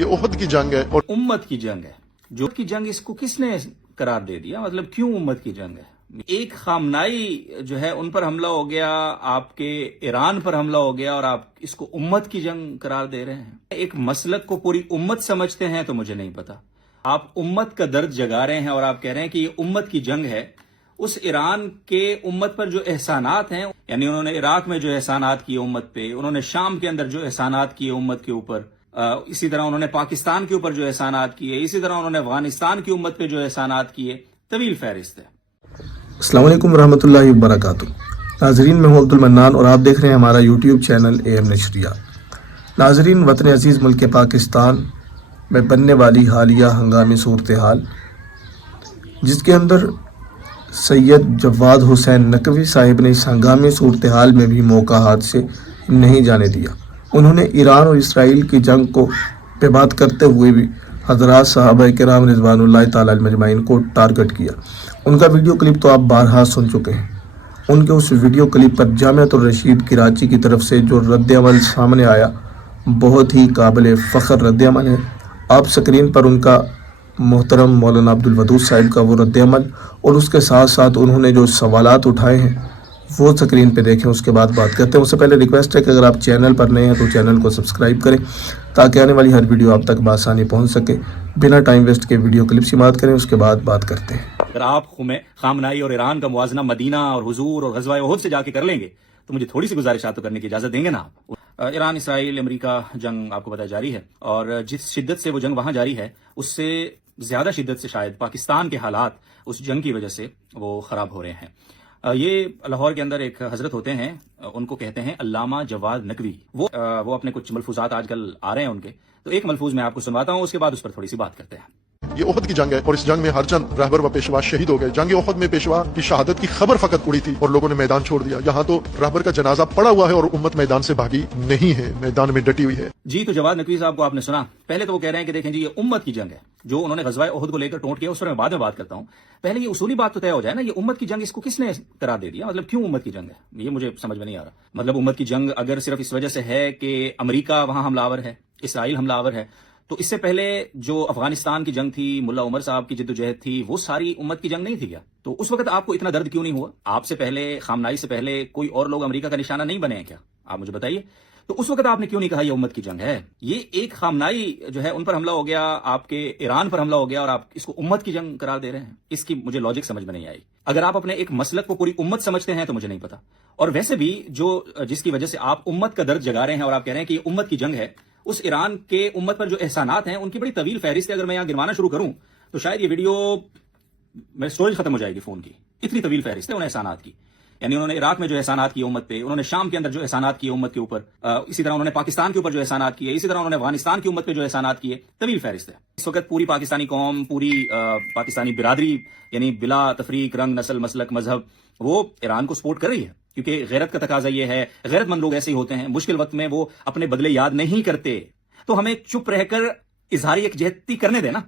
یہ احد کی جنگ ہے اور امت کی جنگ ہے. جو کی جنگ اس کو کس نے قرار دے دیا؟ مطلب کیوں امت کی جنگ ہے؟ ایک خامنائی جو ہے ان پر حملہ ہو گیا، آپ کے ایران پر حملہ ہو گیا، اور آپ اس کو امت کی جنگ قرار دے رہے ہیں. ایک مسلک کو پوری امت سمجھتے ہیں تو مجھے نہیں پتا. آپ امت کا درد جگا رہے ہیں اور آپ کہہ رہے ہیں کہ یہ امت کی جنگ ہے. اس ایران کے امت پر جو احسانات ہیں، یعنی انہوں نے عراق میں جو احسانات کیے امت پہ، انہوں نے شام کے اندر جو احسانات کیے امت کے اوپر، اسی طرح انہوں نے پاکستان کے اوپر جو احسانات کیے، اسی طرح انہوں نے افغانستان کی امت پہ جو احسانات کیے، طویل فہرست ہے. السلام علیکم ورحمۃ اللہ وبرکاتہ. ناظرین، میں ہوں عبد المنان اور آپ دیکھ رہے ہیں ہمارا یوٹیوب چینل AM نشریات. ناظرین، وطن عزیز ملک پاکستان میں بننے والی حالیہ ہنگامی صورتحال، جس کے اندر سید جواد حسین نقوی صاحب نے اس ہنگامی صورتحال میں بھی موقع ہاتھ سے نہیں جانے دیا. انہوں نے ایران اور اسرائیل کی جنگ کو پہ بات کرتے ہوئے بھی حضرات صحابہ کرام رضوان اللہ تعالی علیہم اجمعین کو ٹارگٹ کیا. ان کا ویڈیو کلپ تو آپ بارہا سن چکے ہیں. ان کے اس ویڈیو کلپ پر جامعۃ الرشید کراچی کی طرف سے جو رد عمل سامنے آیا، بہت ہی قابل فخر رد عمل ہے. آپ سکرین پر ان کا محترم مولانا عبد الودود صاحب کا وہ رد عمل اور اس کے ساتھ ساتھ انہوں نے جو سوالات اٹھائے ہیں وہ سکرین پہ دیکھیں، اس کے بعد بات کرتے ہیں. اس سے پہلے ریکویسٹ ہے کہ اگر آپ چینل پر نئے ہیں تو چینل کو سبسکرائب کریں تاکہ آنے والی ہر ویڈیو آپ تک بآسانی پہنچ سکے. بنا ٹائم ویسٹ کے ویڈیو کلپ سماعت کریں، اس کے بعد بات کرتے ہیں. اگر آپ خامنائی اور ایران کا موازنہ مدینہ اور حضور اور غزوہ احد سے جا کے کر لیں گے تو مجھے تھوڑی سی گزارشات تو کرنے کی اجازت دیں گے نا آپ. ایران اسرائیل امریکہ جنگ آپ کو پتہ جاری ہے، اور جس شدت سے وہ جنگ وہاں جاری ہے اس سے زیادہ شدت سے شاید پاکستان کے حالات اس جنگ کی وجہ سے وہ خراب ہو رہے ہیں. یہ لاہور کے اندر ایک حضرت ہوتے ہیں، ان کو کہتے ہیں علامہ جواد نقوی. وہ اپنے کچھ ملفوظات آج کل آ رہے ہیں ان کے، تو ایک ملفوظ میں آپ کو سنواتا ہوں، اس کے بعد اس پر تھوڑی سی بات کرتے ہیں. یہ احد کی جنگ ہے اور اس جنگ میں ہر چند رہبر و پیشوا شہید ہو گئے. جنگ احد میں پیشوا کی شہادت کی خبر فقط اڑی تھی اور لوگوں نے میدان چھوڑ دیا. یہاں تو رہبر کا جنازہ پڑا ہوا ہے اور امت میدان سے بھاگی نہیں ہے، میدان میں ڈٹی ہوئی ہے. جی، تو جواد نقوی صاحب کو آپ نے سنا. پہلے تو وہ کہہ رہے ہیں کہ دیکھیں جی یہ امت کی جنگ ہے، جو انہوں نے غزوہ احد کو لے کر ٹونٹ کیا، اس پر میں بعد میں بات کرتا ہوں. پہلے یہ اصولی بات تو طے ہو جائے نا، یہ امت کی جنگ اس کو کس نے قرار دے دیا؟ مطلب کیوں امت کی جنگ ہے؟ یہ مجھے سمجھ میں نہیں آ رہا. مطلب امت کی جنگ اگر صرف اس وجہ سے ہے کہ امریکہ وہاں حملہ آور ہے، اسرائیل حملہ آور ہے، تو اس سے پہلے جو افغانستان کی جنگ تھی، ملا عمر صاحب کی جدوجہد تھی، وہ ساری امت کی جنگ نہیں تھی کیا؟ تو اس وقت آپ کو اتنا درد کیوں نہیں ہوا؟ آپ سے پہلے، خامنائی سے پہلے کوئی اور لوگ امریکہ کا نشانہ نہیں بنے ہیں کیا؟ آپ مجھے بتائیے. تو اس وقت آپ نے کیوں نہیں کہا یہ امت کی جنگ ہے؟ یہ ایک خامنائی جو ہے ان پر حملہ ہو گیا، آپ کے ایران پر حملہ ہو گیا، اور آپ اس کو امت کی جنگ قرار دے رہے ہیں. اس کی مجھے لاجک سمجھ میں نہیں آئی. اگر آپ اپنے ایک مسلک کو پوری امت سمجھتے ہیں تو مجھے نہیں پتا. اور ویسے بھی جس کی وجہ سے آپ امت کا درد جگا رہے ہیں اور آپ کہہ رہے ہیں کہ یہ امت کی جنگ ہے، اس ایران کے امت پر جو احسانات ہیں ان کی بڑی طویل فہرست ہے. اگر میں یہاں گنوانا شروع کروں تو شاید یہ ویڈیو میں اسٹوریج ختم ہو جائے گی فون کی، اتنی طویل فہرست ہے ان احسانات کی. یعنی انہوں نے عراق میں جو احسانات کیے امت پہ، انہوں نے شام کے اندر جو احسانات کیے امت کے اوپر، اسی طرح انہوں نے پاکستان کے اوپر جو احسانات کیے، اسی طرح انہوں نے افغانستان کی امت پہ جو احسانات کیے، طویل فہرست ہے. اس وقت پوری پاکستانی قوم، پوری پاکستانی برادری، یعنی بلا تفریق رنگ، نسل، مسلک، مذہب، وہ ایران کو سپورٹ کر رہی ہے. کیونکہ غیرت کا تقاضا یہ ہے، غیرت مند لوگ ایسے ہی ہوتے ہیں، مشکل وقت میں وہ اپنے بدلے یاد نہیں کرتے. تو ہمیں چپ رہ کر اظہار یکجہتی کرنے دینا.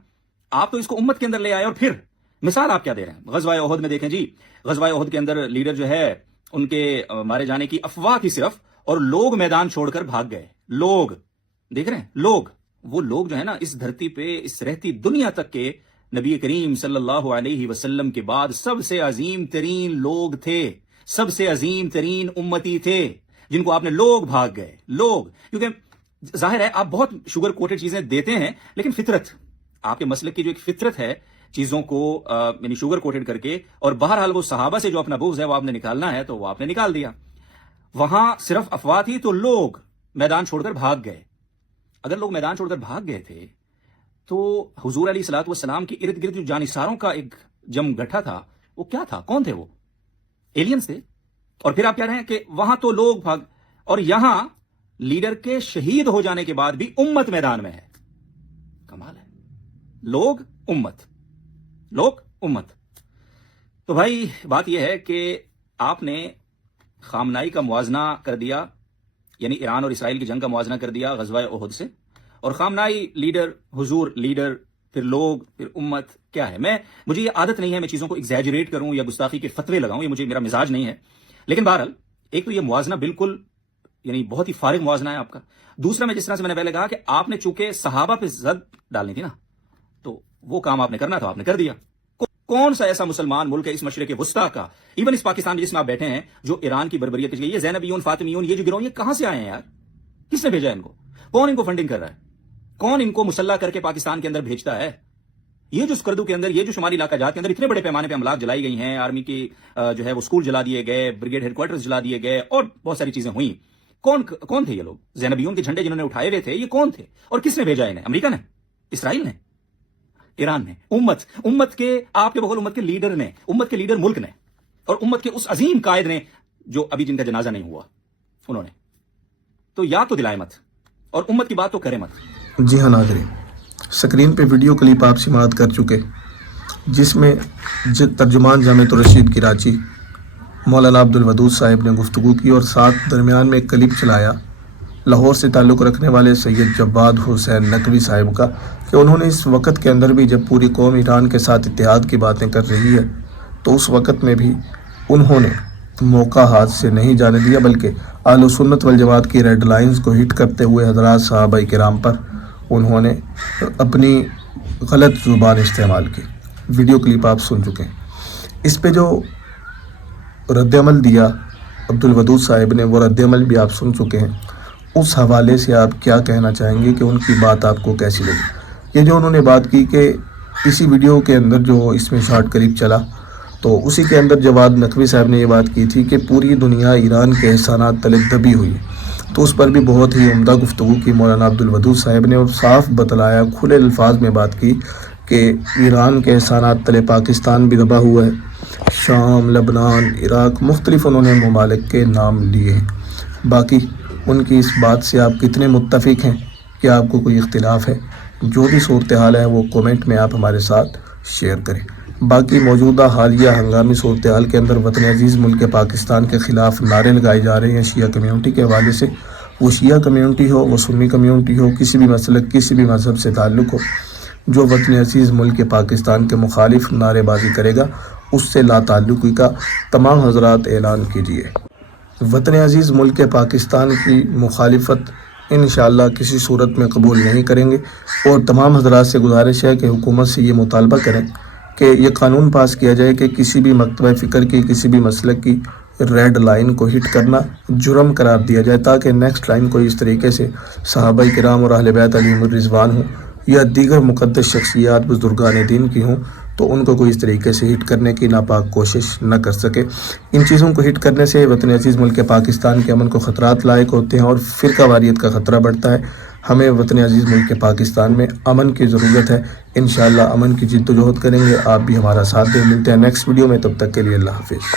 آپ تو اس کو امت کے اندر لے آئے، اور پھر مثال آپ کیا دے رہے ہیں؟ غزوہ احد میں دیکھیں جی، غزوہ احد کے اندر لیڈر جو ہے ان کے مارے جانے کی افواہ تھی صرف، اور لوگ میدان چھوڑ کر بھاگ گئے. لوگ دیکھ رہے ہیں، وہ لوگ جو ہے نا، اس دھرتی پہ، اس رہتی دنیا تک کے نبی کریم صلی اللہ علیہ وسلم کے بعد سب سے عظیم ترین لوگ تھے، سب سے عظیم ترین امتی تھے، جن کو آپ نے لوگ بھاگ گئے. لوگ، کیونکہ ظاہر ہے آپ بہت شوگر کوٹڈ چیزیں دیتے ہیں، لیکن فطرت، آپ کے مسلک کی جو ایک فطرت ہے، چیزوں کو یعنی شوگر کوٹڈ کر کے، اور بہرحال وہ صحابہ سے جو اپنا بغض ہے وہ آپ نے نکالنا ہے تو وہ آپ نے نکال دیا. وہاں صرف افواہ تھی تو لوگ میدان چھوڑ کر بھاگ گئے. اگر لوگ میدان چھوڑ کر بھاگ گئے تھے تو حضور علیہ الصلوۃ والسلام کے ارد گرد جو جانثاروں کا ایک جم گٹھا تھا، وہ کیا تھا؟ کون تھے وہ؟ ایلینز تھے. اور پھر آپ کہہ رہے ہیں کہ وہاں تو لوگ بھاگ، اور یہاں لیڈر کے شہید ہو جانے کے بعد بھی امت میدان میں ہے. کمال ہے. لوگ امت، لوگ امت. تو بھائی بات یہ ہے کہ آپ نے خامنائی کا موازنہ کر دیا، یعنی ایران اور اسرائیل کی جنگ کا موازنہ کر دیا غزوہ احد سے. اور خامنائی لیڈر، حضور لیڈر، پھر لوگ، پھر امت، کیا ہے؟ مجھے یہ عادت نہیں ہے میں چیزوں کو ایگزیجریٹ کروں یا گستاخی کے فتوے لگاؤں، یہ میرا مزاج نہیں ہے. لیکن بہرحال ایک تو یہ موازنہ بالکل یعنی بہت ہی فارغ موازنہ ہے آپ کا. دوسرا میں جس طرح سے میں نے پہلے کہا کہ آپ نے چونکہ صحابہ پہ زد ڈالنی تھی نا, تو وہ کام آپ نے کرنا تھا, آپ نے کر دیا. کون سا ایسا مسلمان ملک ہے اس مشرق وسطیٰ کا, ایون اس پاکستان میں جس میں آپ بیٹھے ہیں, جو ایران کی بربریت, یہ زینبیون, فاطمیون, یہ جو گروہ, یہ کہاں سے آئے ہیں یار؟ کس نے بھیجا ان کو؟ کون ان کو فنڈنگ کر رہا ہے؟ کون ان کو مسلح کر کے پاکستان کے اندر بھیجتا ہے؟ یہ جو اسکردو کے اندر, یہ جو شمالی علاقہ جات کے اندر اتنے بڑے پیمانے پہ املاک جلائی گئی ہیں, آرمی کی جو ہے وہ اسکول جلا دیے گئے, بریگیڈ ہیڈ کوارٹرز جلا دیے گئے, اور بہت ساری چیزیں ہوئیں. کون تھے یہ لوگ؟ زینبیون کے جھنڈے جنہوں نے اٹھائے ہوئے تھے, یہ کون تھے اور کس نے بھیجا انہیں؟ امریکہ نے, اسرائیل نے, ایران نے. امت کے, آپ کے بقول امت کے لیڈر نے, امت کے لیڈر ملک نے, اور امت کے اس عظیم قائد نے جو ابھی جن کا جنازہ نہیں ہوا, انہوں نے. تو یاد تو دلائے مت, اور امت کی بات تو کرے مت. جی ہاں ناظرین, سکرین پہ ویڈیو کلپ آپ سماعت کر چکے, جس میں ترجمان جامعۃ الرشید کراچی مولانا عبدالودود صاحب نے گفتگو کی, اور ساتھ درمیان میں ایک کلپ چلایا لاہور سے تعلق رکھنے والے سید جواد حسین نقوی صاحب کا, کہ انہوں نے اس وقت کے اندر بھی, جب پوری قوم ایران کے ساتھ اتحاد کی باتیں کر رہی ہے, تو اس وقت میں بھی انہوں نے موقع ہاتھ سے نہیں جانے دیا, بلکہ اہل سنت والجماعت کی ریڈ لائنز کو ہٹ کرتے ہوئے حضرات صحابہ کرام پر انہوں نے اپنی غلط زبان استعمال کی. ویڈیو کلپ آپ سن چکے ہیں. اس پہ جو رد عمل دیا عبدالودود صاحب نے, وہ رد عمل بھی آپ سن چکے ہیں. اس حوالے سے آپ کیا کہنا چاہیں گے کہ ان کی بات آپ کو کیسی لگی؟ یہ جو انہوں نے بات کی کہ اسی ویڈیو کے اندر جو اس میں شارٹ کلپ چلا, تو اسی کے اندر جواد نقوی صاحب نے یہ بات کی تھی کہ پوری دنیا ایران کے احسانات تلے دبی ہوئی, تو اس پر بھی بہت ہی عمدہ گفتگو کی مولانا عبدالودود صاحب نے, اور صاف بتلایا, کھلے الفاظ میں بات کی کہ ایران کے احسانات تلے پاکستان بھی دبا ہوا ہے, شام, لبنان, عراق, مختلف انہوں نے ممالک کے نام لیے ہیں. باقی ان کی اس بات سے آپ کتنے متفق ہیں, کیا آپ کو کوئی اختلاف ہے؟ جو بھی صورتحال ہے وہ کومنٹ میں آپ ہمارے ساتھ شیئر کریں. باقی موجودہ حالیہ ہنگامی صورتحال کے اندر وطن عزیز ملک پاکستان کے خلاف نعرے لگائے جا رہے ہیں شیعہ کمیونٹی کے حوالے سے. وہ شیعہ کمیونٹی ہو, وہ سنی کمیونٹی ہو, کسی بھی مسلک, کسی بھی مذہب سے تعلق ہو, جو وطن عزیز ملک پاکستان کے مخالف نعرے بازی کرے گا, اس سے لا تعلقی کا تمام حضرات اعلان کیجیے. وطن عزیز ملک پاکستان کی مخالفت انشاءاللہ کسی صورت میں قبول نہیں کریں گے, اور تمام حضرات سے گزارش ہے کہ حکومت سے یہ مطالبہ کریں کہ یہ قانون پاس کیا جائے کہ کسی بھی مکتبہ فکر کی, کسی بھی مسلک کی ریڈ لائن کو ہٹ کرنا جرم قرار دیا جائے, تاکہ نیکسٹ ٹائم کوئی اس طریقے سے صحابہ کرام اور اہل بیت علیہم الرضوان ہوں, یا دیگر مقدس شخصیات بزرگان دین کی ہوں, تو ان کو کوئی اس طریقے سے ہٹ کرنے کی ناپاک کوشش نہ کر سکے. ان چیزوں کو ہٹ کرنے سے وطن عزیز ملک پاکستان کے امن کو خطرات لاحق ہوتے ہیں, اور فرقہ واریت کا خطرہ بڑھتا ہے. ہمیں وطن عزیز ملک پاکستان میں امن کی ضرورت ہے. انشاءاللہ امن کی جد و جہد کریں گے, آپ بھی ہمارا ساتھ دیں. ملتے ہیں نیکسٹ ویڈیو میں, تب تک کے لیے اللہ حافظ.